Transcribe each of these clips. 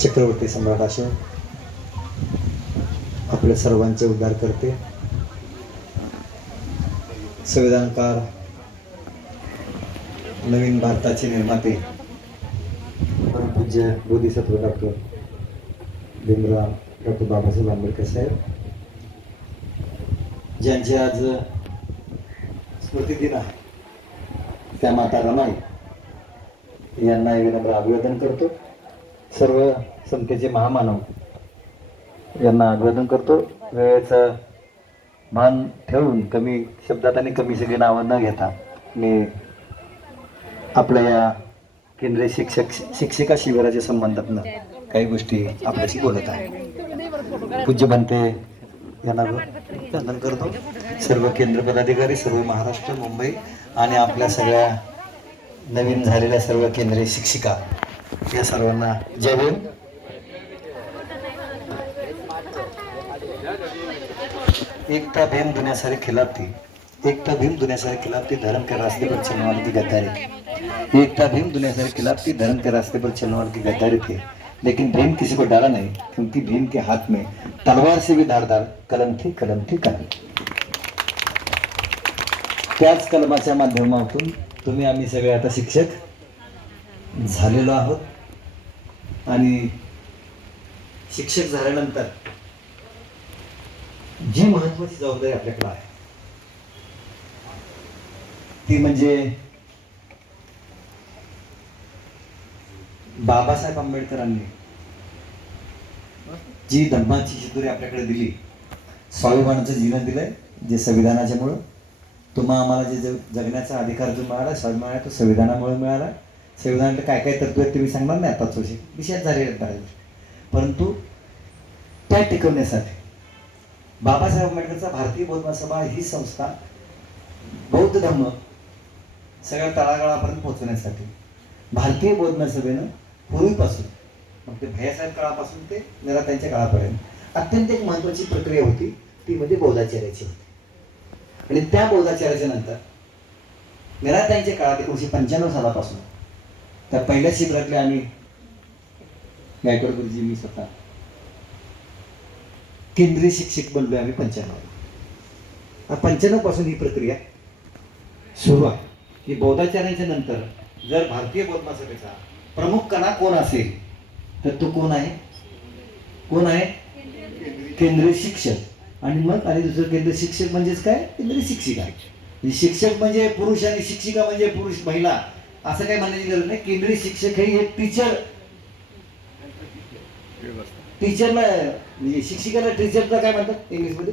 चक्रवर्ती सम्राट अशोक आपल्या सर्वांचे उद्धार करते, संविधानकार, नवीन भारताचे निर्माते परमपूज्य बोधिसत्व डॉक्टर भीमराव डॉक्टर बाबासाहेब आंबेडकर साहेब, ज्यांचे आज स्मृतिदिन आहे, त्या माता रमाई यांना विनम्र अभिवादन करतो. सर्व समतेचे महामानव यांना अभिवादन करतो. वेळेचं भान ठेवून कमी शब्दात आणि कमी सगळी नावं न घेता मी आपल्या या केंद्रीय शिक्षिका शिबिराच्या संबंधातनं काही गोष्टी आपल्याशी बोलत आहे. पूज्य बनते यांना वंदन करतो. सर्व केंद्र पदाधिकारी, सर्व महाराष्ट्र, मुंबई आणि आपल्या सगळ्या नवीन झालेल्या सर्व केंद्रीय शिक्षिका या सर्वांना जय भीम. एकता भीम दुनिया सारे खिलाफ थी, एकता भीम दुनिया सारे खिलाफ थी, धर्म के रास्ते पर चलने वाले की गद्दारी. एकता भीम दुनिया सारे खिलाफ थी, धर्म के रास्ते पर चलने वाले की गद्दारी थी. लेकिन भीम किसी को डरा नहीं, क्योंकि भीम के हाथ में तलवार से भी धारदार कलम थी, कलम थी, कलम. त्याच कलमाच्या माध्यमातून तुम्ही आम्ही सगळे आता शिक्षक झालेलो आहोत आणि शिक्षक झाल्यानंतर जी महत्वाची जबाबदारी आपल्याकडे आहे ती म्हणजे बाबासाहेब आंबेडकरांनी जी धम्माची शिदोरी आपल्याकडे दिली, स्वाभिमानाचं जीवन दिलंय, जे संविधानाच्यामुळं तुम्हा आम्हाला जे जगण्याचा अधिकार जो मिळाला, स्वाभिमान आहे, तो संविधानामुळे मिळाला. संविधानात काय काय तत्व आहेत ते मी सांगणार नाही आताच विषयात झालेले आहेत, परंतु त्या टिकवण्यासाठी बाबासाहेब आंबेडकरचा भारतीय बौद्ध महासभा ही संस्था बौद्ध धर्म सगळ्या तळागाळापर्यंत पोहोचवण्यासाठी भारतीय बौद्ध महासभेनं पूर्वीपासून मग ते भैयासाहेब काळापासून ते निरात्यांच्या काळापर्यंत अत्यंत एक महत्वाची प्रक्रिया होती, ती म्हणजे बौद्धाचार्याची होती. आणि त्या बौद्धाचार्याच्या नंतर निरात्यांच्या काळात 1995 सालापासून त्या पहिल्या शिबिरातले आम्ही गायकवाड गुरुजी, मी स्वतः केंद्रीय शिक्षक बनलो. आम्ही 95 पासून ही प्रक्रिया सुरू आहे की बौद्धाचार्यांच्या नंतर जर भारतीय बौद्ध महासभेचा प्रमुख कणा कोण असेल तर तो कोण आहे? कोण आहे? केंद्रीय शिक्षक. आणि मग आणि दुसरं केंद्रीय शिक्षक म्हणजेच काय? केंद्रीय शिक्षिका. शिक्षक म्हणजे पुरुष आणि शिक्षिका म्हणजे पुरुष महिला असं काय म्हणण्याची गरज नाही. केंद्रीय शिक्षक हे एक टीचरला म्हणजे शिक्षिकाला टीचरला काय म्हणतात इंग्लिश मध्ये?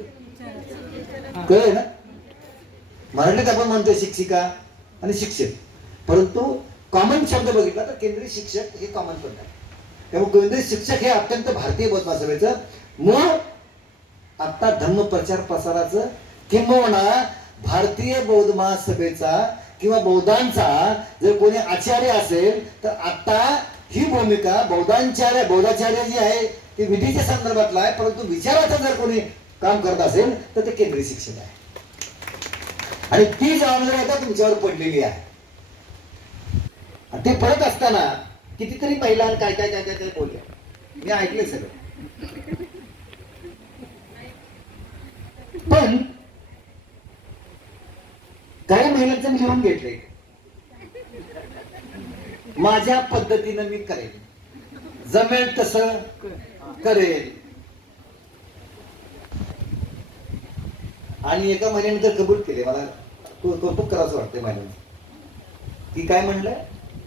कळलं ना? मराठीत आपण म्हणतो शिक्षिका आणि शिक्षक, परंतु कॉमन शब्द बघितला तर केंद्रीय शिक्षक हे कॉमन शब्द आहे. त्यामुळे केंद्रीय शिक्षक हे अत्यंत भारतीय बौद्ध महासभेचं मूळ आता धम्म प्रचार प्रसाराचं किंबहुना भारतीय बौद्ध महासभेचा किंवा बौद्धांचा जर कोणी आचार्य असेल तर आता ही भूमिका बौद्धाचार्य जी आहे ती विधीच्या संदर्भातला आहे, परंतु विचाराचं जर कोणी काम करत असेल तर ते केंद्रीय शिक्षक आहे. आणि ती जबाबदारी आता तुमच्यावर पडलेली आहे. ते पडत असताना कितीतरी महिला काय काय काय काय बोलल्या, मी ऐकले सगळं. पण काही महिलांचं मी लिहून घेतलंय, माझ्या पद्धतीनं मी करेन, जमेल तसं करेल. आणि एका महिन्याने तर कबूल केले. मला कौतुक करायचं वाटतंय महिन्याने. ती काय म्हणलं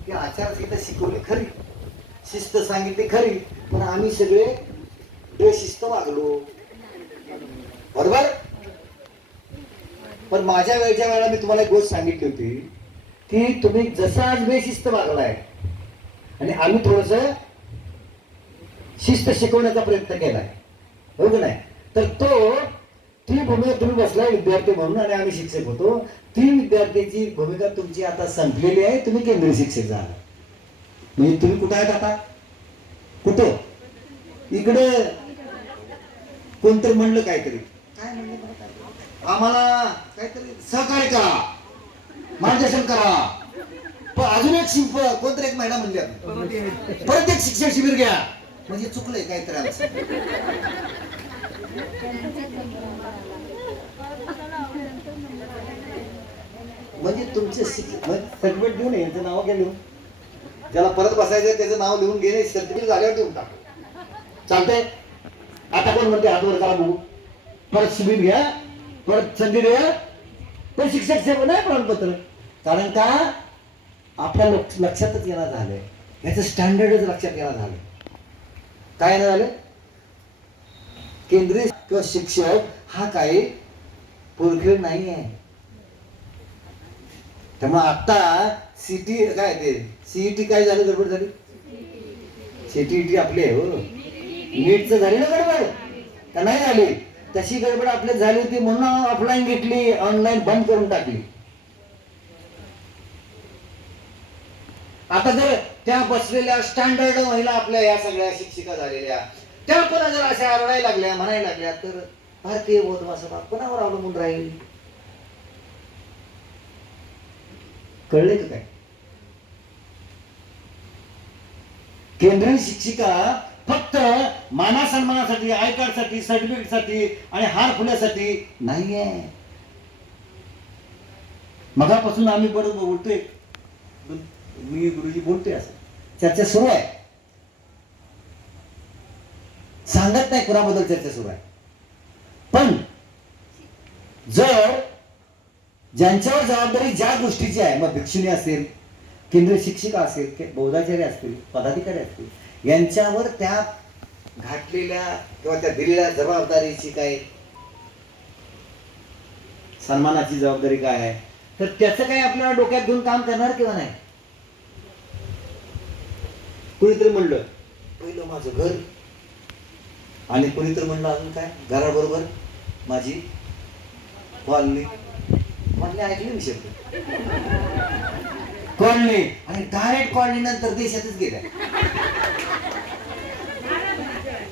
की आचारसंहिता शिकवली खरी, शिस्त सांगितली खरी, पण आम्ही सगळे बेशिस्त वागलो. बरोबर? पण माझ्या वेळच्या वेळेला मी तुम्हाला एक गोष्ट सांगितली होती की तुम्ही जसं आज बेशिस्त वागलाय आणि आम्ही थोडस शिस्त शिकवण्याचा प्रयत्न केलाय, हो की नाही? तर ती भूमिका तुम्ही बसलाय विद्यार्थी म्हणून आणि आम्ही शिक्षक होतो. ती विद्यार्थ्याची भूमिका तुमची आता संपलेली आहे. तुम्ही केंद्रीय शिक्षक झाला. म्हणजे तुम्ही कुठे आहेत आता? कुठं? इकडे कोणतरी म्हणलं काहीतरी, काय म्हणलं, आम्हाला काहीतरी सहकार्य करा, मार्गदर्शन करा, पण अजून एक कोणतरी एक महिना म्हणली परत एक शिक्षण शिबिर घ्या, म्हणजे चुकलंय काहीतरी आमचं. म्हणजे तुमचे सर्टिफिकेट देऊन यांचं नाव घ्या लिहून, ज्याला परत बसायचं त्याचं नाव लिहून घेणे, सर्टिफिकेट झाल्यावर देऊन टाक. चालतंय. आता कोण म्हणते हात वर करा बघू, परत शिबिर घ्या, परत संधी द्या, पण शिक्षक सेवा नाही प्रमाणपत्र. कारण का आपल्या लक्षातच येणार झालंय, याचं स्टँडर्डच लक्षात येणार झालं. काय येणार झालं, केंद्रीय किंवा शिक्षक हा काही पोरखेळ नाही आहे. त्यामुळे आता सीटी काय ते सीईटी काय झालं, गडबड झाली. सीटीईटी आपली आहे हो, नीटचं झाली ना गडबड का नाही झाली, तशी गडबड आपल्यात झाली होती म्हणून ऑफलाईन घेतली, ऑनलाईन बंद करून टाकली. आता जर त्या बसलेल्या स्टँडर्ड महिला आपल्या या सगळ्या शिक्षिका झालेल्या त्या पण जर अशा आरडायला लागल्या, म्हणायला लागल्या, तर भारतीय बौद्ध समाज कोणावर अवलंबून राहील. कळले का काय. केंद्रीय शिक्षिका फक्त माना सन्मानासाठी, आय कार्ड साठी, सर्टिफिकेट साठी आणि हार फुल्यासाठी नाहीये. मगापासून आम्ही परत बोलतोय, मी गुरुजी बोलतोय, असं चर्चा सुरू आहे. सांगत नाही कुणाबद्दल चर्चा सुरू आहे, पण जर ज्यांच्यावर जबाबदारी ज्या गोष्टीची आहे, मग भिक्षुणी असेल, केंद्रीय शिक्षिका असेल, बौद्धाचार्य असतील, पदाधिकारी असतील, यांच्यावर त्या घातलेल्या किंवा त्या दिलेल्या जबाबदारीची काय, सन्मानाची जबाबदारी काय आहे, तर त्याचं काही आपल्याला डोक्यात घेऊन काम करणार किंवा नाही. कुणीतरी म्हणलं पहिलं माझं घर, आणि कुणीतरी म्हणलं अजून काय, घराबरोबर माझी कॉलनी. म्हटले ऐकले मी शब्द कॉलनी, आणि डायरेक्ट कॉलनी नंतर देशातच गेल्या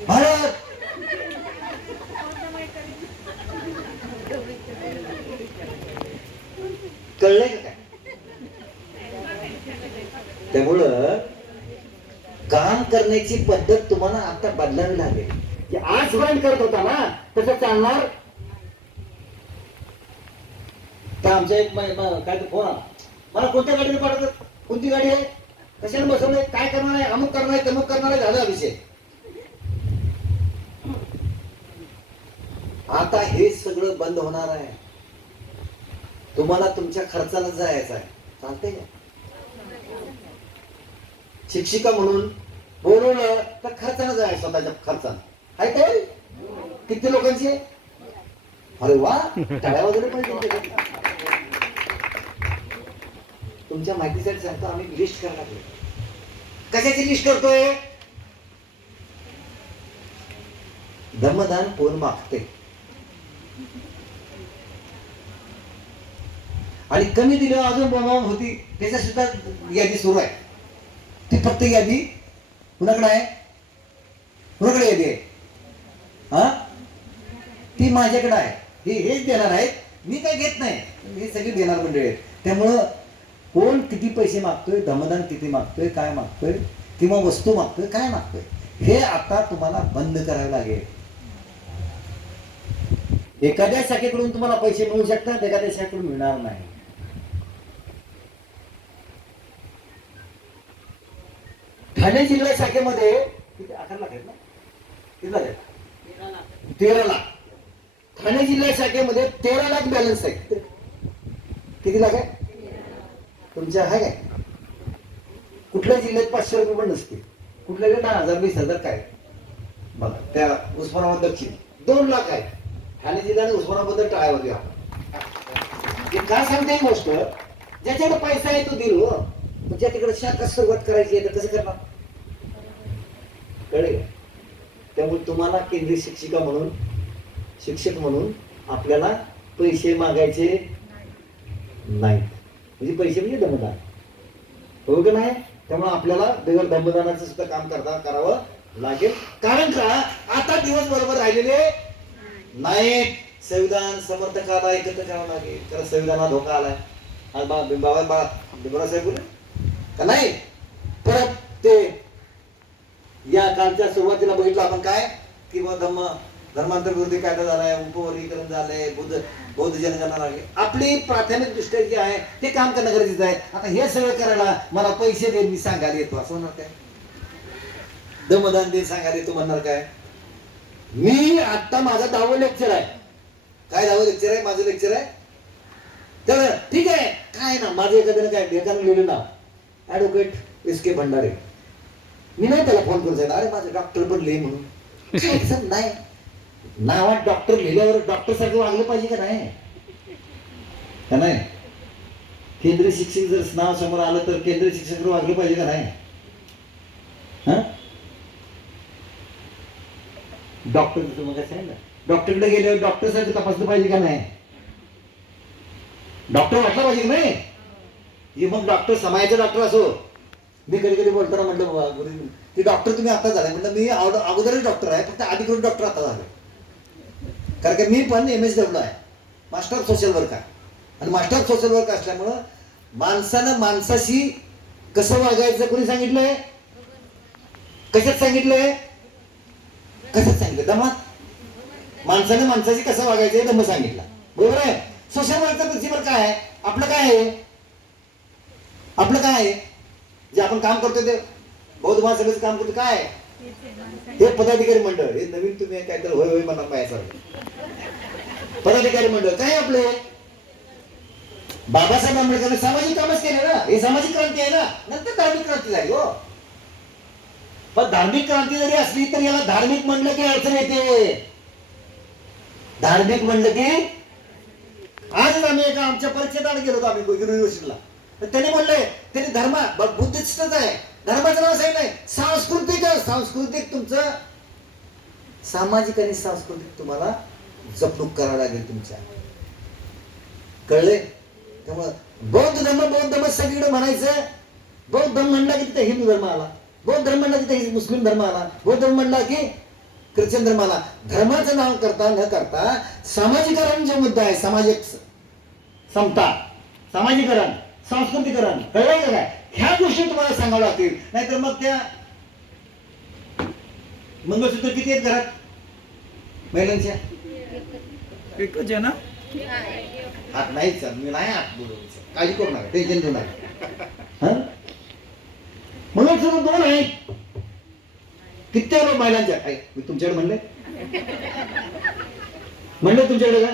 भारत. कळलंय का काय. त्यामुळं काम करण्याची पद्धत तुम्हाला आता बदलावी लागेल. की आजपर्यंत करत होता ना तसं चालणार. तर आमचा एक काय तो फोन आला, मला कोणत्या गाडीने पाठवतात, कोणती गाडी आहे, कशाने बसवलंय, काय करणार आहे, अमुक करणार आहे, तमुक करणार आहे, झाला विषय. आता हे सगळं बंद होणार आहे. तुम्हाला तुमच्या खर्चाला जायचं आहे. चालतंय का. शिक्षिका म्हणून बोलवलं तर खर्चानं जायचं, स्वतःच्या खर्चानं. आहे काय किती लोकांची. अरे वा, टाळ्या वगैरे पाहिजे. तुमच्या माहितीसाठी सांगतो, आम्ही लिस्ट करायला लागलो. कशाची लिस्ट करतोय. धम्मदान कोण मागते, आणि कमी दिलं अजून बोंबाबोंब होती, त्याच्या सुद्धा यादी सुरू आहे. ती फक्त यादी कुणाकडे आहे, कुणाकडे यादी आहे, हा ती माझ्याकडे आहे. हेच देणार आहेत, मी काही घेत नाही, हे सगळी देणार मंडळी आहेत. त्यामुळं कोण किती पैसे मागतोय, धमदान किती मागतोय, काय मागतोय, किंवा वस्तू मागतोय, काय मागतोय, हे आता तुम्हाला बंद करावं लागेल. एखाद्या शाखेकडून तुम्हाला पैसे मिळू शकतात, एखाद्या शाखेकडून मिळणार नाही. ठाणे जिल्हा शाखेमध्ये किती 11 लाख आहेत ना, किती लाख आहेत, 13 लाख. ठाणे जिल्हा शाखेमध्ये 13 लाख बॅलन्स आहे. किती लाख आहे तुमच्या, आहे काय. कुठल्या जिल्ह्यात 500 रुपये पण नसते, कुठल्या 10,000 20,000 काय. बघा त्या उस्मानाबाद दक्षिण 2 लाख आहे. ठाणे जिल्ह्याने उस्मानाबाद टाळ्यावरती आपण का सांगते ही गोष्ट, ज्याच्याकडे पैसा आहे तो दिल, ज्या तिकडे शाखा सुरुवात करायची आहे तर कसं करणार. कळेल. त्यामुळे तुम्हाला केंद्रीय शिक्षिका म्हणून, शिक्षक म्हणून आपल्याला पैसे मागायचे नाहीत. म्हणजे पैसे म्हणजे दमदान, हो का नाही. त्यामुळे आपल्याला बिगर दमदानाचं सुद्धा काम करावं लागेल. कारण का आता दिवस बरोबर राहिलेले नाही. संविधान समर्थकाला एकत्र करावं लागेल, कारण संविधानाला धोका आलाय. आज बाबा साहेब बोले का नाही? परत ते या कालच्या सुरुवातीला बघितलं आपण काय की धर्मांतर विरोधी कायदा झालाय, उपवर्गीकरण झालंय, बौद्ध जनगणना लागली. आपली प्राथमिक दृष्ट्या जे आहे ते काम करणं गरजेचं आहे. आता हे सगळं करायला मला पैसे दे, मी सांगायला येतो असं म्हणणार काय? दमदान दे सांगायला येतो म्हणणार काय? मी आता माझं 10वं लेक्चर आहे. काय 10वं लेक्चर आहे? माझं लेक्चर आहे. तर ठीक आहे, काय ना माझं एखाद्यानं काय एकानं लिहिलं ना ऍडव्होकेट SK भंडारे. मी नाही त्याला फोन करून सांगितलं अरे माझं डॉक्टर पण लिहि म्हणून. नाही, नावात डॉक्टर लिहिल्यावर डॉक्टर सारखं वागलं पाहिजे का नाही? का नाही? केंद्रीय शिक्षक जर नाव समोर आलं तर केंद्रीय शिक्षक वागलं पाहिजे का नाही? डॉक्टर मग सांगितलं डॉक्टरकडे गेल्यावर डॉक्टर सारखं तपासलं पाहिजे का नाही? डॉक्टर वाटला पाहिजे का नाही? हे मग डॉक्टर समाजाचा डॉक्टर असो. मी कधी कधी बोलताना म्हटलं की डॉक्टर तुम्ही आता झालाय. म्हटलं मी अगोदरच डॉक्टर आहे, फक्त अधिकृत डॉक्टर आता झालं. कारण की मी पण MSW आहे, मास्टर ऑफ सोशल वर्क आहे. आणि मास्टर ऑफ सोशल वर्क असल्यामुळं माणसानं माणसाशी कसं वागायचं कोणी सांगितलंय? कशात सांगितलंय? कशात सांगितलं? दमात. माणसानं माणसाशी कसं वागायचं दम सांगितलं. बरोबर आहे? सोशल वर्कचा प्रिन्सिपल काय आहे? आपलं काय आहे? आपलं काय आहे जे आपण काम करतो ते बौद्ध महासभेचं काम करतो काय? हे पदाधिकारी मंडळ. हे नवीन तुम्ही काय तर होय होय म्हणा पाहिजे. पदाधिकारी मंडळ काय आपले? बाबासाहेब आंबेडकरांनी सामाजिक कामच केले ना. हे सामाजिक क्रांती आहे ना. नंतर धार्मिक क्रांती झाली हो. पण धार्मिक क्रांती जरी असली तर याला धार्मिक म्हणलं की अडचण येते. धार्मिक म्हणलं की आज आम्ही एका आमच्या परीक्षेत गेलो होतो आम्ही युनिव्हर्सिटीला. तर त्याने म्हणले त्यांनी बुद्धिस्टच आहे, धर्माचं नाव सांगितलंय सांस्कृतिक. सांस्कृतिक तुमचं सामाजिक आणि सांस्कृतिक तुम्हाला जपणूक करावं लागेल तुमच्या. कळले? त्यामुळं बौद्ध धर्म सगळीकडे म्हणायचं. बौद्ध धर्म म्हणला की तिथे हिंदू धर्म आला, बौद्ध धर्म म्हणला की तिथे मुस्लिम धर्म आला, बौद्ध धर्म म्हणला की ख्रिश्चन धर्म आला. धर्माचं नाव करता न करता सामाजिकरण जो मुद्दा आहे, सामाजिक समता, सामाजिकरण, सांस्कृतिकरण, कळलं का काय? ह्या गोष्टी तुम्हाला सांगावं लागतील. नाहीतर मग त्या मंगळसूत्र किती आहेत घरात महिलांच्या? एकच आहे ना. हात नाहीच, मी नाही हात बोलवतो, काळजी करू नका, टेन्शन घेऊ नका. मंगळसूत्र 2 आहेत. किती आलो महिलांच्या? मी तुमच्याकडे म्हणले तुमच्याकडे का?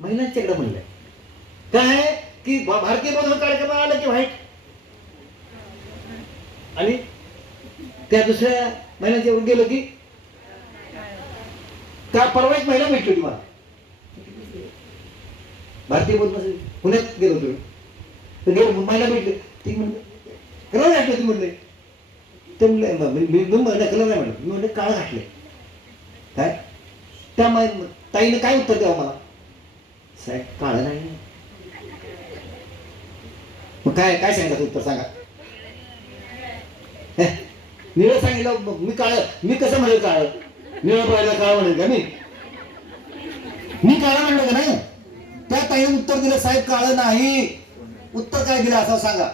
महिलांच्याकडे म्हणले काय की भारतीय बौद्ध कार्यक्रम आला की व्हाईट आणि त्या दुसऱ्या महिलांच्या गेलो की का परवा एक महिला भेटली होती मला भारतीय बौद्ध पुण्यात गेलो तुम्ही गेलो महिला भेटली. ती म्हणले कलर घातले. ती म्हणले ते म्हणले कलर नाही म्हणलं. मी म्हणले काळ घातले. काय त्या ताईने काय उत्तर द्यावं मला? साहेब काळ नाही. मग काय काय सांगितलं उत्तर सांगा? निळं सांगितलं. मी काळ, मी कसं म्हणेल काळ? निळं पाहिलं काळ म्हणेल का मी काळा म्हणलं का नाही? त्या ताईने उत्तर दिलं साहेब काळ नाही. उत्तर काय दिलं असं सांगा?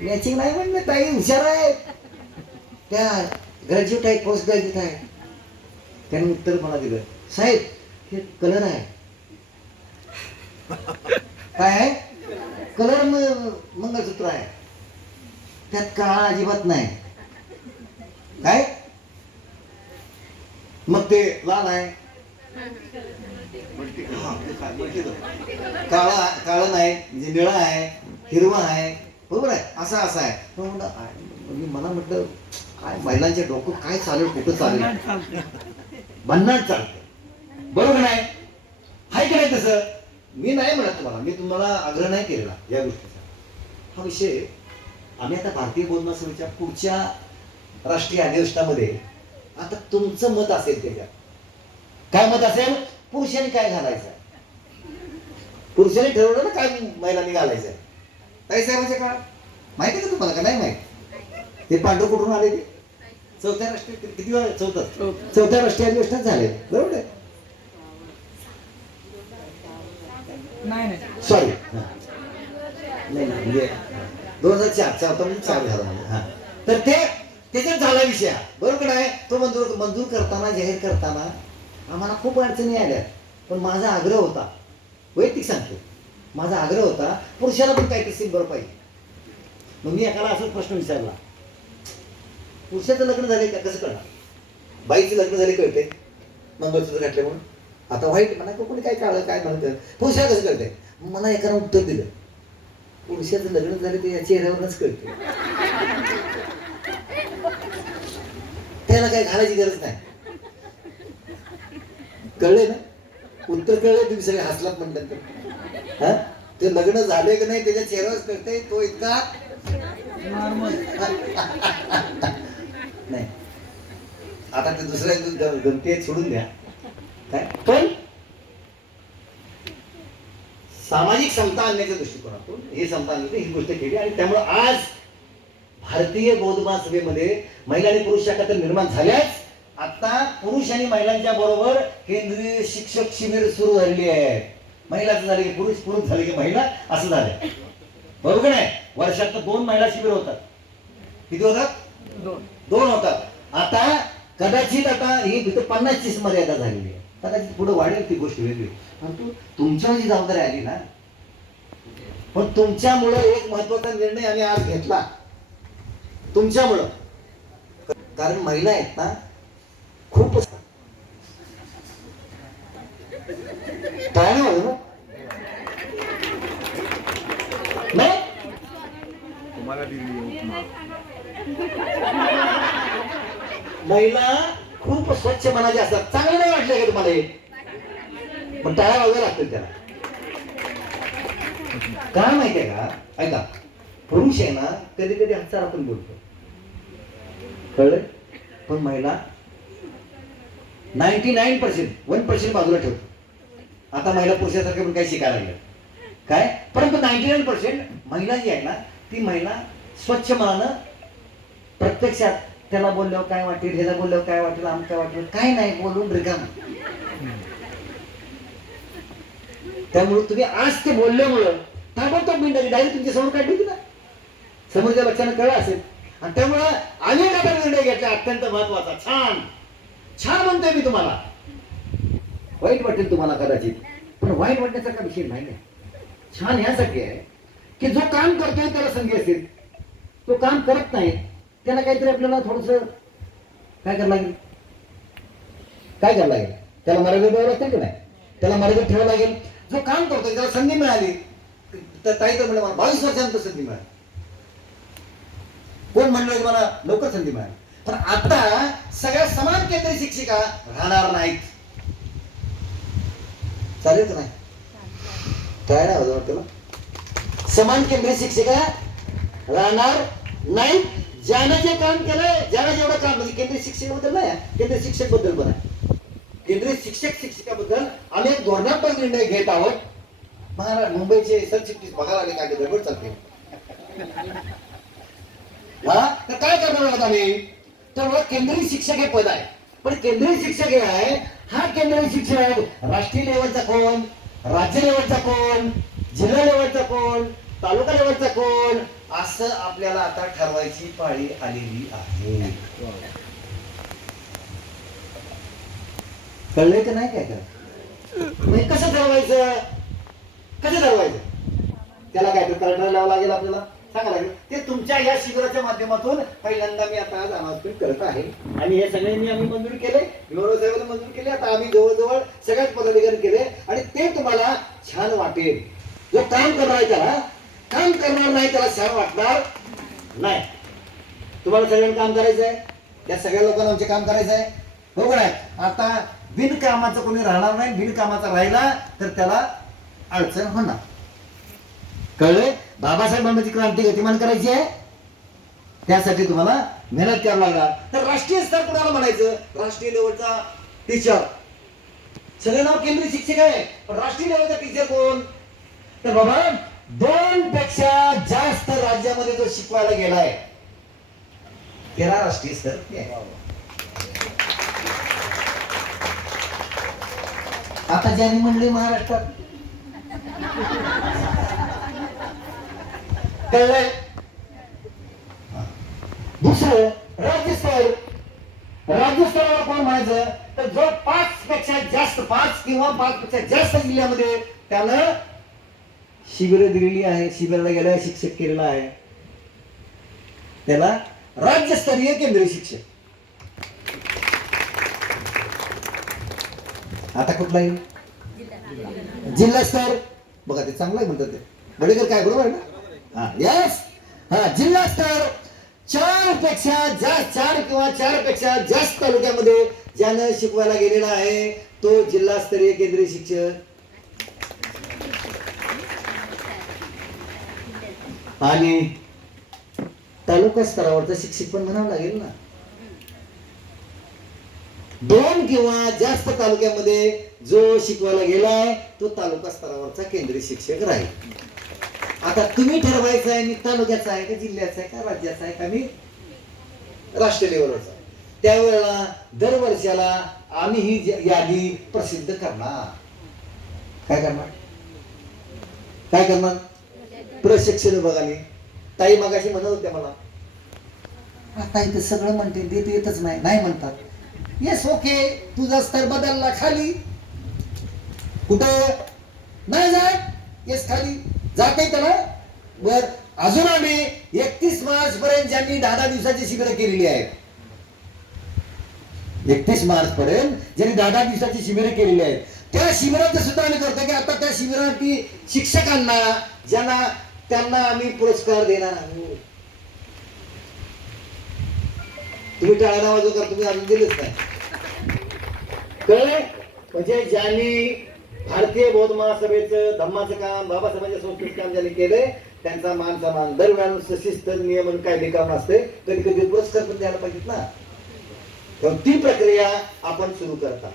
मॅचिंग नाही म्हणलं. ताई हुशार आहे, त्या ग्रॅज्युएट आहे, पोस्ट ग्रॅज्युएट आहे. त्याने उत्तर मला दिलं साहेब हे कलर आहे. काय आहे? कलर मंगळसूत्र आहे, त्यात काळा अजिबात नाही. काय मग ते लाल आहे काळा काळा नाही म्हणजे निळा आहे, हिरवा आहे. बरोबर आहे, असा असा आहे. मला म्हटलं काय महिलांच्या डोकं काय चालेल, कुठं चालेल, भन्नाट चालते. बरोबर नाही? हाय की नाही तसं? मी नाही म्हणत तुम्हाला, मी तुम्हाला आग्रह नाही केलेला या गोष्टीचा. हा विषय आम्ही आता भारतीय बौद्ध महासभेच्या पुढच्या राष्ट्रीय अधिवेशनामध्ये आता तुमचं मत असेल. त्याच्यात काय मत असेल? पुरुषांनी काय घालायचं? पुरुषांनी ठरवलं ना काय महिलांनी घालायचं. ताईसाहेबांच्या काळात माहिती का तुम्हाला? का नाही माहिती? ते पांढर कुठून आले? ते चौथ्या राष्ट्रीय किती वेळा? चौथ्या राष्ट्रीय अधिवेशनात झाले. बरोबर आहे? सॉरी नाही म्हणजे 2004 होता म्हणजे 4 झाला म्हणजे हा. तर ते त्याच्यात झाला विषय हा. बरोबर आहे. तो मंजूर करताना जाहीर करताना आम्हाला खूप अडचणी आल्या, पण माझा आग्रह होता, वैयक्तिक सांगतो, माझा आग्रह होता पुरुषाला पण काहीतरी सिंबल पाहिजे. मग मी एकाला असाच प्रश्न विचारला, पुरुषाचं लग्न झाले का कसं कळणार? बाईचं लग्न झाले कळते मंगळसूत्र घातले म्हणून. आता वाईट म्हणा कोणी काय काळ काय म्हणत, पुरुषाला कसं कळतंय? मला एकानं उत्तर दिलं, पुरुषाचं लग्न झाले ते या चेहऱ्यावरच कळते, त्याला काय घालायची गरज नाही. कळले ना? उत्तर कळले. तुम्ही सगळे हसलात म्हणतात तर हा, ते लग्न झाले की नाही त्याच्या चेहऱ्यावरच कळते. तो इतका नाही. आता ते दुसऱ्या गमती सोडून द्या काय, पण सामाजिक समता आणण्याच्या दृष्टिकोनातून ही समता आणली ही गोष्ट केली. आणि त्यामुळे आज भारतीय बौद्ध महासभेमध्ये महिला आणि पुरुष शाखा तर निर्माण झाल्याच, आता पुरुष आणि महिलांच्या बरोबर केंद्रीय शिक्षक शिबिर सुरू झालेली आहे. महिलाचं झाले की पुरुष, पुरुष झाले की महिला, असं झालंय. बरोबर आहे. वर्षात 2 महिला शिबिर होतात. किती होतात? 2 होतात. आता कदाचित आता ही 50ची मर्यादा झालेली आहे. कदाचित पुढे वाढेल ती गोष्ट वेगळी. परंतु तुमच्यावर जी जबाबदारी आली ना, पण तुमच्यामुळे एक महत्वाचा निर्णय आम्ही आज घेतला, तुमच्यामुळं. कारण महिला आहेत ना खूप काय नाही नाही तुम्हाला दिली उपमा. महिला खूप स्वच्छ मनाचे असतात. चांगलं नाही वाटलं का तुम्हाला हे? पण टाळ्या वाजवायला लागतील त्याला. काय माहितीये का? ऐका, पुरुष आहे ना कधी कधी हातचा आपण बोलतो, कळलं? पण महिला 99% 1% बाजूला ठेवतो. आता महिला पुरुषासारखे पण काही शिकायला लागल्या काय, परंतु 99% महिला जी आहे ना, ती महिला स्वच्छ मनानं प्रत्यक्षात त्याला बोलल्यावर काय वाटेल, ह्याला बोलल्यावर काय वाटेल, आम काय वाटेल, काय नाही बोलून रिकाम. त्यामुळे तुम्ही आज ते बोलल्यामुळं ताबडतोब मिनिटाची डायरी तुमच्या समोर काढली होती ना, समोरच्या लक्षानं कळलं असेल. आणि त्यामुळं अनेक आता निर्णय घेतला अत्यंत महत्वाचा. छान छान म्हणतोय मी तुम्हाला. वाईट वाटेल तुम्हाला कदाचित, पण वाईट वाटण्याचा विषय नाही. छान यासाठी आहे की जो काम करतोय त्याला संधी असेल, तो काम करत नाही त्याला काहीतरी आपल्याला थोडस काय करावं लागेल, काय करावं लागेल, त्याला मर्यादा द्यावं लागतील की नाही, त्याला मर्यादा ठेवावं लागेल. जो काम करतोय त्याला संधी मिळाली तर ताई तर म्हणलं मला 22 वर्षांत संधी मिळाली, कोण म्हणलं की मला लवकर संधी मिळाली. पण आता सगळ्या समान केंद्रीय शिक्षिका राहणार नाहीत. चालेल का नाही? काय नाही होतं त्याला, समान केंद्रीय शिक्षिका राहणार नाही. ज्यानं जे काम केलंय, ज्यानं जेवढं काम, म्हणजे केंद्रीय शिक्षकेबद्दल नाही, केंद्रीय शिक्षक बद्दल पण आहे. केंद्रीय शिक्षक शिक्षिकाबद्दल आम्ही एक धोरणात्मक निर्णय घेत आहोत. मुंबईचे सरचिटणीस बघायला आले काय गडबड चालते हा, तर काय करणार आहोत आम्ही? तर केंद्रीय शिक्षक हे पद आहे, पण केंद्रीय शिक्षक हे आहे, हा केंद्रीय शिक्षक राष्ट्रीय लेवलचा कोण, राज्य लेवलचा कोण, जिल्हा लेवलचा कोण, तालुका लेवलचा कोण, असं आपल्याला आता ठरवायची पाळी आलेली आहे. कळलंय का नाही? काय कर कसं ठरवायचं, कसं ठरवायचं, त्याला काय करायला लावावं लागेल, आपल्याला सांगा लागेल. ते तुमच्या या शिबिराच्या माध्यमातून पहिल्यांदा मी आता आज अनाउन्समेंट करत आहे. आणि हे सगळ्यांनी आम्ही मंजूर केले, विनोद साहेबांना मंजूर केले. आता आम्ही जवळजवळ सगळ्याच पदाधिकारी केले आणि ते तुम्हाला छान वाटेल. जो काम करणार आहे त्याला, काम करणार नाही त्याला छान वाटणार नाही. तुम्हाला सगळ्यांना काम करायचं आहे, या सगळ्या लोकांना आमचे काम करायचं आहे, बरोबर आहे. आता बिनकामाचं कोणी राहणार नाही, बिनकामाचा राहिला तर त्याला अडचण होणार. कळले? बाबासाहेबांची क्रांती गतिमान करायची आहे, त्यासाठी तुम्हाला मेहनत करावं लागणार. तर राष्ट्रीय स्तर कुणाला म्हणायचं? राष्ट्रीय लेवलचा टीचर. सगळं नाव केंद्रीय शिक्षक आहे, पण राष्ट्रीय लेवलचा टीचर कोण? तर बाबा 2 पेक्षा जास्त राज्यामध्ये जो शिकवायला गेलाय त्याला राष्ट्रीय स्तर. आता ज्यांनी म्हणले महाराष्ट्रात कळलंय? दुसरं राज्यस्तर. राज्यस्तरावर कोण म्हणायचं तर जो 5 पेक्षा जास्त 5 किंवा 5 पेक्षा जास्त जिल्ह्यामध्ये त्यानं शिबिरं दिलेली आहे, शिबिराला गेला शिक्षक केलेला आहे, त्याला राज्यस्तरीय केंद्रीय शिक्षक. आता कुठला येईल? जिल्हा स्तर. बघा ते चांगलं आहे म्हणतात ते बडेकर, काय बरोबर आहे ना? हा यस. हा जिल्हा स्तर 4 पेक्षा जास्त 4 किंवा 4 पेक्षा जास्त तालुक्यामध्ये ज्यानं शिकवायला गेलेला आहे तो जिल्हास्तरीय केंद्रीय शिक्षक. आणि तालुका स्तरावरचा शिक्षक पण म्हणावं लागेल ना. 2 किंवा जास्त तालुक्यामध्ये जो शिकवायला गेलाय तो तालुका स्तरावरचा केंद्रीय शिक्षक राहील. आता तुम्ही ठरवायचं आहे मी तालुक्याचा आहे का जिल्ह्याचा आहे का राज्याचा आहे का मी राष्ट्रीय लेवलचा. त्यावेळेला दरवर्षाला आम्ही ही यादी प्रसिद्ध करणार. काय करणार? काय करणार? प्रशिक्षण विभागाने. ताई मगाशी म्हणत होत्या मला, आता इथे सगळं म्हणते देत येतच नाही, नाही म्हणतात. येस ओके, तुझा स्तर बदलला खाली. कुठं नाही जात? येस खाली जाते त्याला. बर अजून आम्ही 31 मार्च पर्यंत ज्यांनी 10 दिवसाची शिबिरं केलेली आहेत, 31 मार्च पर्यंत ज्यांनी 10 दिवसाची शिबिरं केलेली आहेत त्या शिबिराचं सुद्धा आम्ही करतो की आता त्या शिबिरातील शिक्षकांना ज्यांना त्यांना आम्ही पुरस्कार देणार आहोत. तुम्ही टाळा नावाजो कर, तुम्ही अजून दिलेच नाही. कळले? म्हणजे ज्यांनी भारतीय बौद्ध महासभेचं धम्माचं काम, बाबासाहेबांच्या संस्कृत काम ज्यांनी केलंय त्यांचा मान सन्मान दरवेळेला शिस्त नियमन कायदे काम असते. कधी कधी पुरस्कार पण द्यायला पाहिजेत ना. तर ती प्रक्रिया आपण सुरू करता.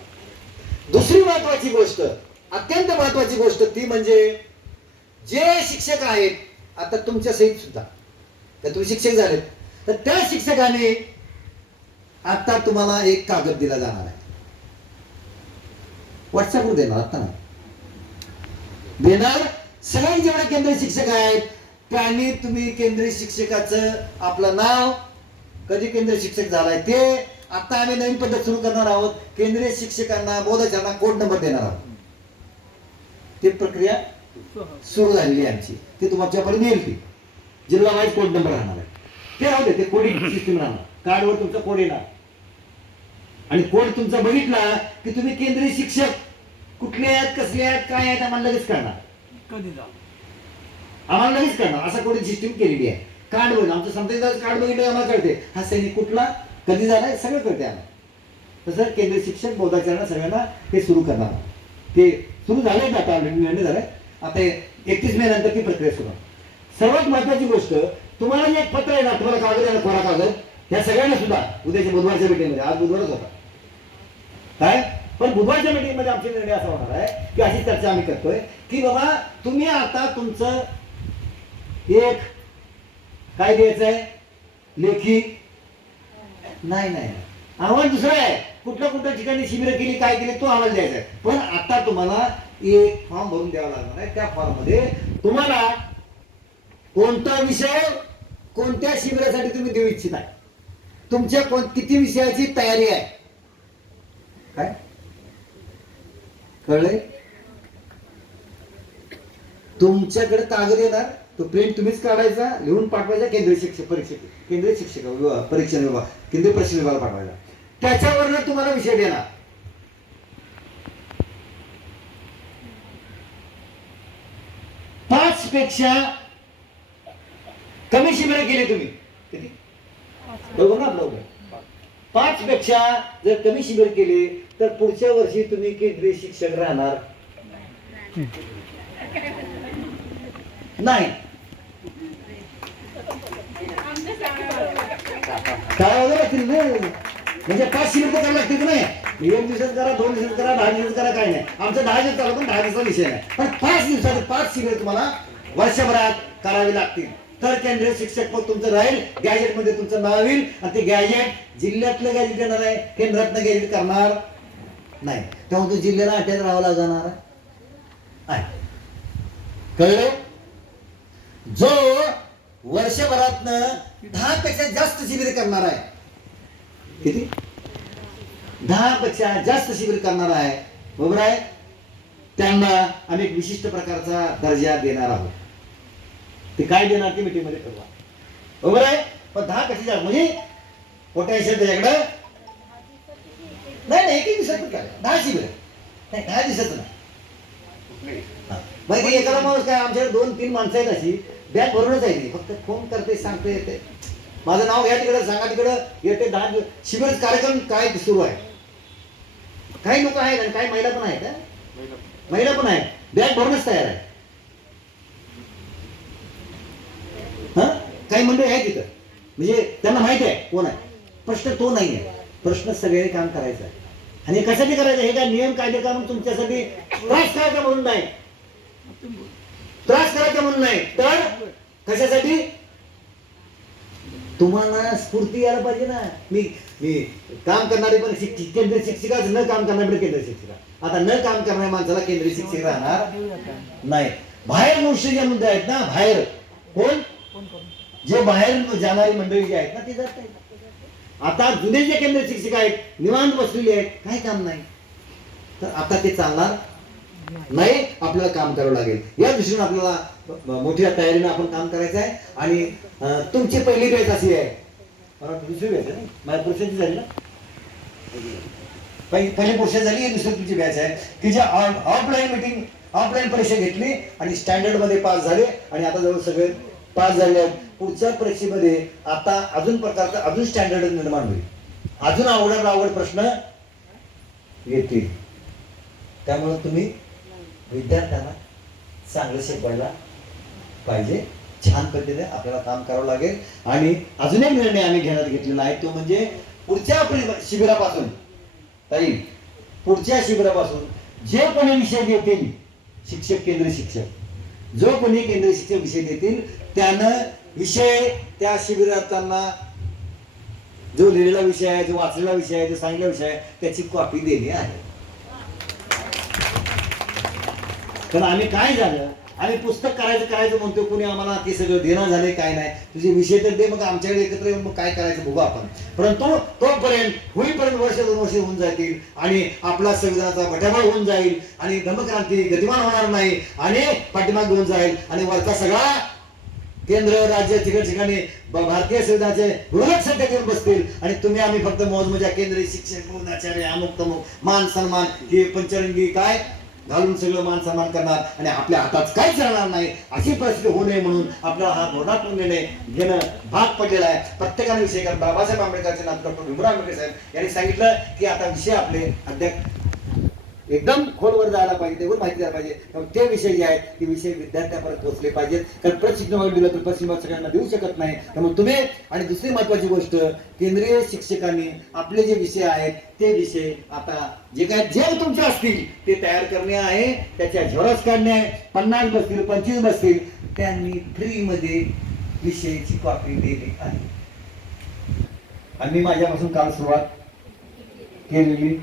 दुसरी महत्वाची गोष्ट, अत्यंत महत्वाची गोष्ट ती म्हणजे जे शिक्षक आहेत आता तुमच्या सहित सुद्धा तर तुम्ही शिक्षक झालेत तर त्या शिक्षकाने आता तुम्हाला एक कागद दिला जाणार आहे. व्हॉट्सअपवर देणार, आता ना देणार. सगळे जेवढे केंद्रीय शिक्षक आहेत त्यांनी तुम्ही केंद्रीय शिक्षकाचं आपलं नाव, कधी केंद्रीय शिक्षक झालाय ते. आता आम्ही नवीन पद्धत सुरू करणार आहोत. केंद्रीय शिक्षकांना बोधाचार्यांना कोड नंबर देणार आहोत. ती प्रक्रिया सुरू झालेली आहे आमची. ती तुमच्यापर्यंत येईल. ती जिल्हा वाईज कोड नंबर राहणार आहे. ते राहू दे, ते कोडिंग सिस्टीम राहणार. कार्डवर तुमचा कोड येणार आणि कोड तुमचा बघितला की तुम्ही केंद्रीय शिक्षक कुठले आहेत, कसले आहेत, काय आहेत आम्हाला लगेच कळणार. आम्हाला लगेच कळणार. असा कोडिंग सिस्टीम केलेली आहे. कार्ड बघून आमचं समजा कार्ड बघितलं आम्हाला कळते हा सैनिक कुठला कधी झालाय सगळं कळते आम्हाला. तसं केंद्रीय शिक्षक बोधाचार्यांना सगळ्यांना हे सुरू करणार. ते सुरू झाले ना, आता निर्णय झालाय. आता 31 मे नंतर ती प्रक्रिया सुरू. सर्वात महत्वाची गोष्ट, तुम्हाला जे एक पत्र आहे ना, तुम्हाला कागद आहे ना, कोरा कागद, ह्या सगळ्यांना सुद्धा उद्याच्या बुधवारच्या मीटिंगमध्ये, आज बुधवारच होता काय, पण बुधवारच्या मीटिंगमध्ये आमचे निर्णय असा होणार आहे की अशी चर्चा आम्ही करतोय की बाबा तुम्ही आता तुमचं एक काय द्यायचं आहे, लेखी नाही नाही आव्हान दुसरं आहे. कुठल्या ठिकाणी शिबिरं केली, काय केली तो अहवाल द्यायचा आहे. पण आता तुम्हाला एक फॉर्म भरून द्यावा लागणार आहे. त्या फॉर्म मध्ये तुम्हाला कोणता विषय कोणत्या शिबिरासाठी तुम्ही देऊ इच्छित आहे, तुमच्या किती विषयाची तयारी आहे, काय कळले? तुमच्याकडे कागद येणार, तो प्रिंट तुम्हीच काढायचा, लिहून पाठवायचा केंद्रीय शिक्षक परीक्षण विभाग केंद्रीय प्रशिक्षण विभागाला पाठवायचा. त्याच्यावरनं तुम्हाला विषय देणार. पाच पेक्षा कमी शिबिरं केली तुम्ही, किती बरोबर ना आपलं? 5 पेक्षा जर कमी शिबिर केली तर पुढच्या वर्षी तुम्ही केंद्रीय शिक्षक राहणार नाही. काय वगैरे असतील ना, म्हणजे 5 शिबिर करायला लागतील नाही. 1 दिवसात करा, 2 दिवसात करा, 10 दिवसात करा, काय नाही. आमचं 10 दिवस चालू, पण 10 दिवसाचा विषय नाही. पण 5 दिवसात 5 शिबिर तुम्हाला वर्षभरात करावी लागतील. तर केंद्रीय शिक्षक मग तुमचं राहील, गॅजेट मध्ये तुमचं नाव येईल आणि ते गॅजेट जिल्ह्यातलं गॅजेट येणार आहे, केंद्रातलं गॅजेट करणार नाही. तेव्हा तो जिल्ह्याला अटॅच राहावं लागणार आहे. कळलं? जो वर्षभरातनं 10 पेक्षा जास्त शिबिर करणार आहे. किती? 10 पेक्षा जास्त शिबिर करणार आहे, बरोबर आहे. त्यांना आम्ही एक विशिष्ट प्रकारचा दर्जा देणार आहोत. ते काय देणार ते मीटिंग मध्ये ठरवा, बरोबर आहे. पण 10 पेक्षा जास्त म्हणजे पोटेन्शियल त्याच्याकडे नाही. एकही दिवसात काय 10 शिबिर नाही, 10 दिवसाचं नाही. माहिती एखादा माणूस काय, आमच्याकडे 2-3 माणसं आहेत अशी, बॅग भरूनच आहे ती, फक्त फोन करते, सांगते, येते, माझं नाव घ्या तिकडं, सांगा तिकडं, येते. 10 दिवस शिबिर कार्यक्रम काय सुरू आहे. काही लोक आहेत आणि काही महिला पण आहेत, महिला पण आहेत, बॅग भरूनच तयार आहे. हा, काही मंडळी आहेत तिथं, म्हणजे त्यांना माहिती आहे कोण आहे. प्रश्न तो नाही आहे, प्रश्न सगळे काम करायचा आहे. आणि कशासाठी करायचं, हे काय नियम कायदे काढून तुमच्यासाठी त्रास करायचा म्हणून नाही, त्रास करायचा म्हणून नाही, तर कशासाठी तुम्हाला स्फूर्ती यायला पाहिजे ना. मी मी काम करणारे पण केंद्रीय शिक्षिकाच, न काम करणारे केंद्रीय शिक्षिका. आता न काम करणाऱ्या माणसाला केंद्रीय शिक्षक राहणार नाही. बाहेर गोष्टी ज्या मुद्दे आहेत ना, बाहेर कोण जे बाहेर जाणारी मंडळी जी आहेत ना, ती जात नाही. आता जुने जे केंद्रीय शिक्षक आहेत निवांत बसलेले आहेत, काही काम नाही, तर आता ते चालणार नाही. आपल्याला काम करावं लागेल. या दृष्टीने आपल्याला मोठ्या तयारीने आपण काम करायचं आहे. आणि तुमची पहिली बॅच अशी आहे, दुसरी बॅच आहे, माझ्या पुरुषांची झाली ना, पहिली पुरुष झाली, दुसरी तुमची बॅच आहे की जे ऑफलाईन मीटिंग, ऑफलाईन परीक्षा घेतली आणि स्टँडर्ड मध्ये पास झाले. आणि आता जवळ सगळे पास झाले आहेत. पुढच्या परीक्षेमध्ये आता अजून प्रकारचा अजून स्टँडर्ड निर्माण होईल, अजून आवड प्रश्न येतील. त्यामुळे तुम्ही विद्यार्थ्यांना चांगलं शिकवायला पाहिजे. छान पद्धतीने आपल्याला काम करावं लागेल. आणि अजून एक निर्णय आम्ही घेतलेला आहे, तो म्हणजे पुढच्या शिबिरापासून ताई, पुढच्या शिबिरापासून जे कोणी विषय देतील शिक्षक, केंद्रीय शिक्षक, जो कोणी केंद्रीय शिक्षक विषय देतील त्यानं विषय त्या शिबिरार्थ्यांना जो लिहिलेला विषय आहे, जो वाचलेला विषय आहे, जो सांगितलेला विषय आहे, त्याची कॉपी देणे आहे. कारण आम्ही काय झालं, आम्ही पुस्तक करायचं म्हणतो, कोणी आम्हाला ते सगळं देणं झाले, काय नाही, तुझे विषय तर दे, मग आमच्याकडे एकत्र येऊन मग काय करायचं बघू आपण. परंतु तोपर्यंत होईपर्यंत 1-2 वर्ष होऊन जातील आणि आपला संविधानाचा बटाबळ होऊन जाईल आणि धर्मक्रांती गतिमान होणार नाही आणि पाठीमाग घेऊन जाईल आणि वरचा सगळा केंद्र, राज्य, ठिकाणी भारतीय संविधानाचे विरोधक सध्या घेऊन बसतील आणि तुम्ही आम्ही फक्त मौजमजा केंद्रीय शिक्षक, बोधाचार्य, अमुक तमुक, मान सन्मान, हे पंचरंगी काय घालून सगळं मान सन्मान करणार आणि आपल्या हातात काहीच राहणार नाही. अशी परिस्थिती होऊ नये म्हणून आपल्याला हा धोरणात्मक निर्णय घेणं भाग पडलेला आहे. प्रत्येकाने विषय करा. बाबासाहेब आंबेडकरचे नाते डॉक्टर भीमराव आंबेडकर साहेब यांनी सांगितलं की आता विषय आपले अद्याप एकदम खोलवर जायला पाहिजे, तेवढं माहिती द्यायला पाहिजे. ते विषय जे आहेत ते विषय विद्यार्थ्यापर्यंत पोहोचले पाहिजेत. कारण प्रशिक्षण दिलं तर प्रशिक्षण सगळ्यांना देऊ शकत नाही. त्यामुळे तुम्ही, आणि दुसरी महत्वाची गोष्ट, केंद्रीय शिक्षकांनी आपले जे विषय आहेत ते विषय आता जे तुमचे असतील ते तयार करणे आहे, त्याच्या झेरॉक्स काढणे आहे. 50 बसतील, 25 बसतील, त्यांनी फ्री मध्ये विषयाची कॉपी दिली आहे. आणि मी माझ्यापासून काल सुरुवात केलेली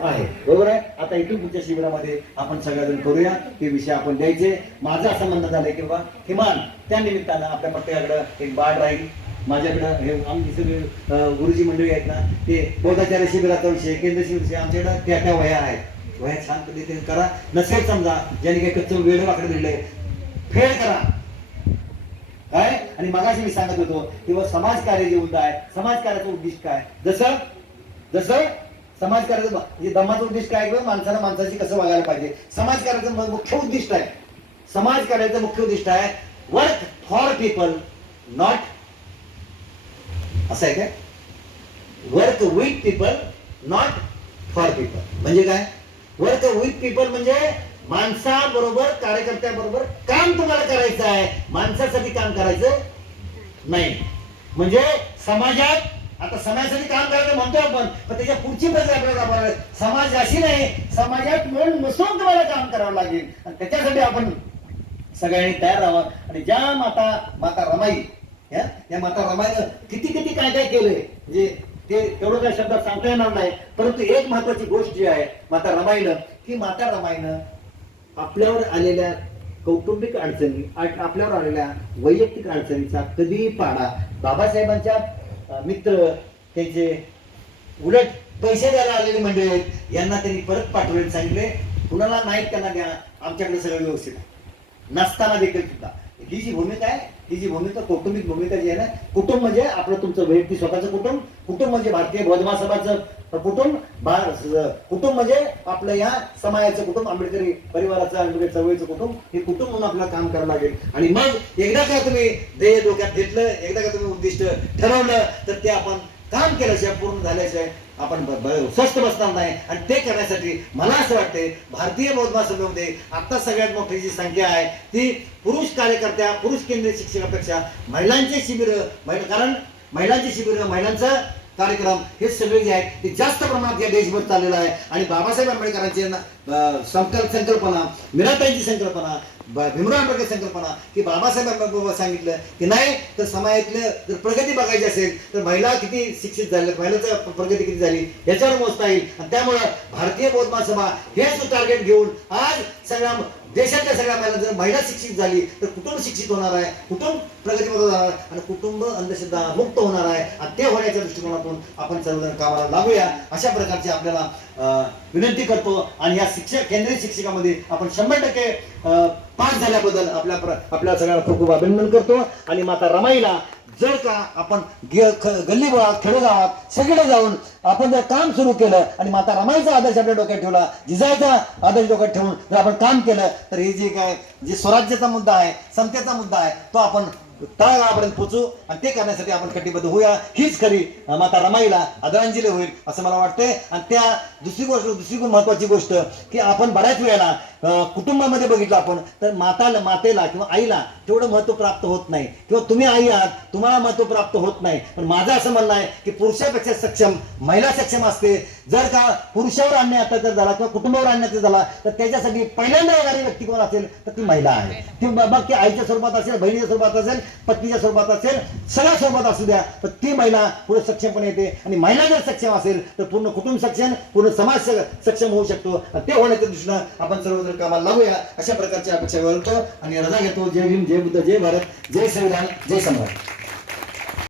आहे, बरोबर आहे. आता इथून पुढच्या शिबिरामध्ये आपण सगळेजण करूया, ते विषय आपण द्यायचे. माझं असं म्हणणं झालंय की बाबा किमान त्या निमित्तानं आपल्या प्रत्येकाकडं एक बाळ राहील. माझ्याकडं हे आमची सगळे गुरुजी मंडळी आहेत ना, ते बौद्धाचार्य शिबिराचा विषय, केंद्र शिबिर, आमच्याकडं त्या वह्या आहेत. वह्या छान पद्धतीने करा. नसेल समजा ज्यांनी काही कच्चं वेळ वाकडे दिले, फेड करा काय. आणि मगाशी मी सांगत होतो की समाज कार्य जे उद्या आहे, समाज कार्याचं उद्दिष्ट काय, जसं समाज कार्याचं म्हणजे धम्माचं उद्दिष्ट काय, माणसाला माणसाशी कसं वागायला पाहिजे. समाज कार्याचं मुख्य उद्दिष्ट आहे, समाज कार्याचं मुख्य उद्दिष्ट आहे वर्क फॉर पीपल, नॉट, असं आहे काय, work with people, not for people. म्हणजे काय, वर्क विथ पीपल म्हणजे माणसाबरोबर, कार्यकर्त्याबरोबर काम तुम्हाला करायचं आहे, माणसासाठी काम करायचं नाही. म्हणजे समाजात, आता समाजासाठी काम करायचं म्हणतोय आपण, पण त्याच्या पुढची प्रक्रिया आपल्याला राबवावी. समाज अशी नाही, समाजात मिळून मिसळून तुम्हाला काम करावं लागेल. आणि त्याच्यासाठी आपण सगळ्यांनी तयार राहावं. आणि ज्या माता रमाई, या माता रमाईनं किती काय केलंय, म्हणजे ते तेवढं काही शब्दात सांगता येणार नाही. परंतु एक महत्वाची गोष्ट जी आहे माता रमाईनं, की माता रमाईनं आपल्यावर आलेल्या कौटुंबिक अडचणी आपल्यावर आलेल्या वैयक्तिक अडचणीचा कधीही पाडा बाबासाहेबांच्या मित्र त्यांचे उलट पैसे द्यायला आलेले मंडळी आहेत यांना त्यांनी परत पाठवले, सांगितले कुणाला नाही त्यांना द्या, आमच्याकडे सगळं व्यवस्थित आहे. नसताना देखील सुद्धा ही जी भूमिका आहे, ही जी भूमिका कौटुंबिक भूमिका जी आहे ना, कुटुंब म्हणजे आपलं तुमचं वैयक्तिक स्वतःचं कुटुंब, कुटुंब म्हणजे भारतीय बौद्ध महासभाचं कुटुंब, कुटुंब म्हणजे आपलं या समाजाचं कुटुंब, आंबेडकरी परिवाराचं, आंबेडकरी चळवळीचं कुटुंब, हे कुटुंब म्हणून आपल्याला काम करावं लागेल. आणि मग एकदा का तुम्ही ध्येय डोक्यात घेतलं, एकदा का तुम्ही उद्दिष्ट ठरवलं, तर ते आपण काम केल्याशिवाय, पूर्ण झाल्याशिवाय आपण स्वस्थ बसणार नाही. आणि ते करण्यासाठी मला असं वाटतंय भारतीय बौद्ध महासभेमध्ये आता सगळ्यात मोठी जी संख्या आहे ती पुरुष कार्यकर्त्या, पुरुष केंद्रीय शिक्षकापेक्षा महिलांचे शिबिर, कारण महिलांची शिबिर, महिलांचं कार्यक्रम हे सगळे जे आहेत ते जास्त प्रमाणात या देशभर चाललेलं आहे. आणि बाबासाहेब आंबेडकरांची संकल्पना, मीराताईंची संकल्पना, भीमराव आंबेडकर संकल्पना की बाबासाहेब आंबेडकर सांगितलं की नाही तर समाजातलं जर प्रगती बघायची असेल तर महिला किती शिक्षित झाल्या, महिलांची प्रगती किती झाली याच्यावर मोजता येईल. आणि त्यामुळं भारतीय बौद्ध महासभा हेच टार्गेट घेऊन आज सगळ्या देशातल्या सगळ्या महिला जर महिला शिक्षित झाली तर कुटुंब शिक्षित होणार आहे, कुटुंब प्रगतीमध्ये होणार आहे आणि कुटुंब अंधश्रद्धा मुक्त होणार आहे. आणि ते होण्याच्या दृष्टिकोनातून आपण सर्वजण कामाला लागूया अशा प्रकारची आपल्याला विनंती करतो. आणि या केंद्रीय शिक्षकामध्ये आपण 100% पास झाल्याबद्दल आपल्या सगळ्यांना खूप खूप अभिनंदन करतो. आणि माता रमाईला जर का आपण गल्लीबोळात, खेडेगावात सगळे जाऊन आपण जर काम सुरू केलं आणि माता रमाईचा आदर्श आपल्या डोक्यात ठेवला, जिजाईचा आदर्श डोक्यात ठेवून जर आपण काम केलं तर हे जे काय जे स्वराज्याचा मुद्दा आहे, समतेचा मुद्दा आहे तो आपण तळागाळापर्यंत पोहोचू. आणि ते करण्यासाठी आपण कटिबद्ध होऊया. हीच खरी माता रमाईला आदरांजली होईल असं मला वाटतंय. आणि त्या दुसरी महत्वाची गोष्ट की आपण बऱ्याच वेळेला कुटुंबामध्ये बघितलं आपण तर मातेला किंवा आईला तेवढं महत्व प्राप्त होत नाही, किंवा तुम्ही आई आहात तुम्हाला महत्व प्राप्त होत नाही. पण माझं असं म्हणणं आहे की पुरुषापेक्षा सक्षम महिला सक्षम असते. जर का पुरुषावर अन्याय अत्याचार झाला किंवा कुटुंबावर अन्याय झाला तर त्याच्यासाठी पहिल्यांदा येणारी व्यक्ती कोण असेल तर ती महिला आहे. ती मग ती आईच्या स्वरूपात असेल, बहिणीच्या स्वरूपात असेल, पत्नीच्या स्वरूपात असेल, सगळ्या स्वरूपात असू द्या, पण ती महिला पुढे सक्षमपणे येते. आणि महिला जर सक्षम असेल तर पूर्ण कुटुंब सक्षम, पूर्ण समाज सक्षम होऊ शकतो. ते होण्याच्या दृष्टीनं आपण सर्वजण कामाला लागूया अशा प्रकारची अपेक्षा करतो. आणि रजा घेतो. जय भीम, जय बुद्ध, जय भारत, जय संविधान, जय सम्राट.